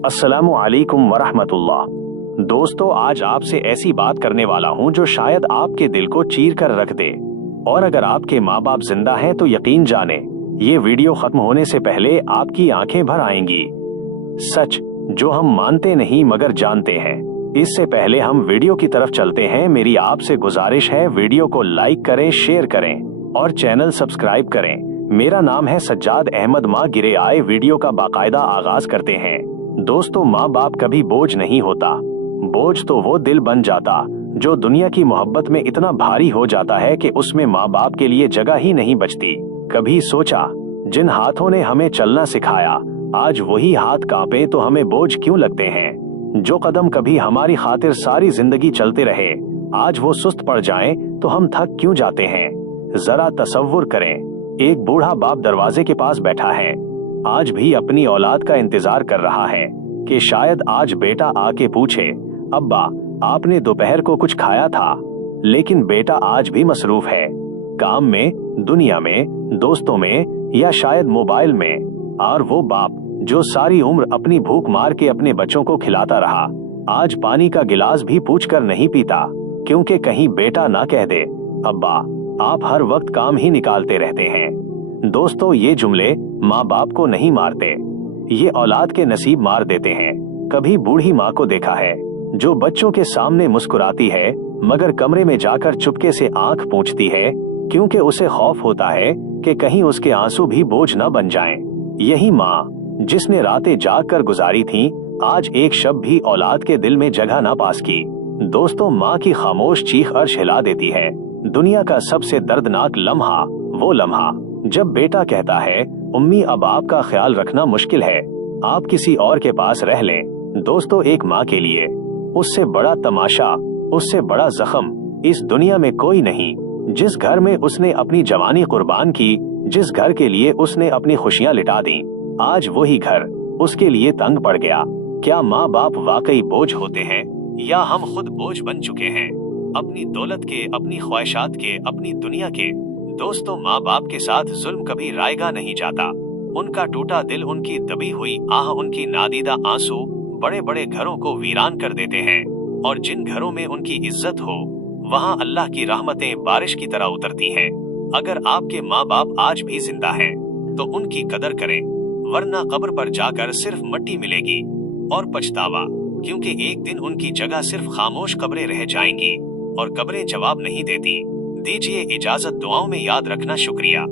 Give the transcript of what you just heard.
अस्सलामु अलैकुम वरहमतुल्लाह। दोस्तों, आज आपसे ऐसी बात करने वाला हूँ जो शायद आपके दिल को चीर कर रख दे। और अगर आपके माँ बाप जिंदा हैं तो यकीन जाने ये वीडियो खत्म होने से पहले आपकी आंखें भर आएंगी। सच जो हम मानते नहीं मगर जानते हैं। इससे पहले हम वीडियो की तरफ चलते हैं, मेरी आपसे गुजारिश है वीडियो को लाइक करें, शेयर करें और चैनल सब्सक्राइब करें। मेरा नाम है सज्जाद अहमद। माँ गिरे आए वीडियो का बाकायदा आगाज करते हैं। दोस्तों, माँ बाप कभी बोझ नहीं होता। बोझ तो वो दिल बन जाता जो दुनिया की मोहब्बत में इतना भारी हो जाता है कि उसमें माँ बाप के लिए जगह ही नहीं बचती। कभी सोचा जिन हाथों ने हमें चलना सिखाया आज वही हाथ कांपे तो हमें बोझ क्यों लगते हैं। जो कदम कभी हमारी खातिर सारी जिंदगी चलते रहे आज वो सुस्त पड़ जाएं तो हम थक क्यों जाते हैं। जरा तसव्वुर करें, एक बूढ़ा बाप दरवाजे के पास बैठा है, आज भी अपनी औलाद का इंतजार कर रहा है कि शायद आज बेटा आके पूछे, अब्बा आपने दोपहर को कुछ खाया था। लेकिन बेटा आज भी मसरूफ है, काम में, दुनिया में, दोस्तों में या शायद मोबाइल में। और वो बाप जो सारी उम्र अपनी भूख मार के अपने बच्चों को खिलाता रहा आज पानी का गिलास भी पूछकर नहीं पीता, क्योंकि कहीं बेटा ना कह दे, अब्बा आप हर वक्त काम ही निकालते रहते हैं। दोस्तों, ये जुमले माँ बाप को नहीं मारते, ये औलाद के नसीब मार देते हैं। कभी बूढ़ी माँ को देखा है जो बच्चों के सामने मुस्कुराती है मगर कमरे में जाकर चुपके से आंख पोंछती है, क्योंकि उसे खौफ होता है कि कहीं उसके आंसू भी बोझ न बन जाएं। यही माँ जिसने रातें जाग कर गुजारी थी आज एक शब्द भी औलाद के दिल में जगह न पास की। दोस्तों, माँ की खामोश चीख अर्श हिला देती है। दुनिया का सबसे दर्दनाक लम्हा वो लम्हा जब बेटा कहता है, उम्मी अब आपका ख्याल रखना मुश्किल है, आप किसी और के पास रह लें। दोस्तों, एक माँ के लिए उससे बड़ा तमाशा, उससे बड़ा जख्म इस दुनिया में कोई नहीं। जिस घर में उसने अपनी जवानी कुर्बान की, जिस घर के लिए उसने अपनी खुशियां लिटा दी, आज वही घर उसके लिए तंग पड़ गया। क्या माँ बाप वाकई बोझ होते हैं या हम खुद बोझ बन चुके हैं, अपनी दौलत के, अपनी ख्वाहिशात के, अपनी दुनिया के। दोस्तों, माँ बाप के साथ जुल्म कभी रायगा नहीं जाता। उनका टूटा दिल, उनकी दबी हुई आह, उनकी नादीदा आंसू बड़े बड़े घरों को वीरान कर देते हैं। और जिन घरों में उनकी इज्जत हो वहाँ अल्लाह की रहमतें बारिश की तरह उतरती हैं। अगर आपके माँ बाप आज भी जिंदा हैं तो उनकी कदर करें, वरना कब्र पर जाकर सिर्फ मिट्टी मिलेगी और पछतावा, क्योंकि एक दिन उनकी जगह सिर्फ खामोश कब्रें रह जाएंगी और कब्रें जवाब नहीं देती। दीजिए इजाजत, दुआओं में याद रखना, शुक्रिया।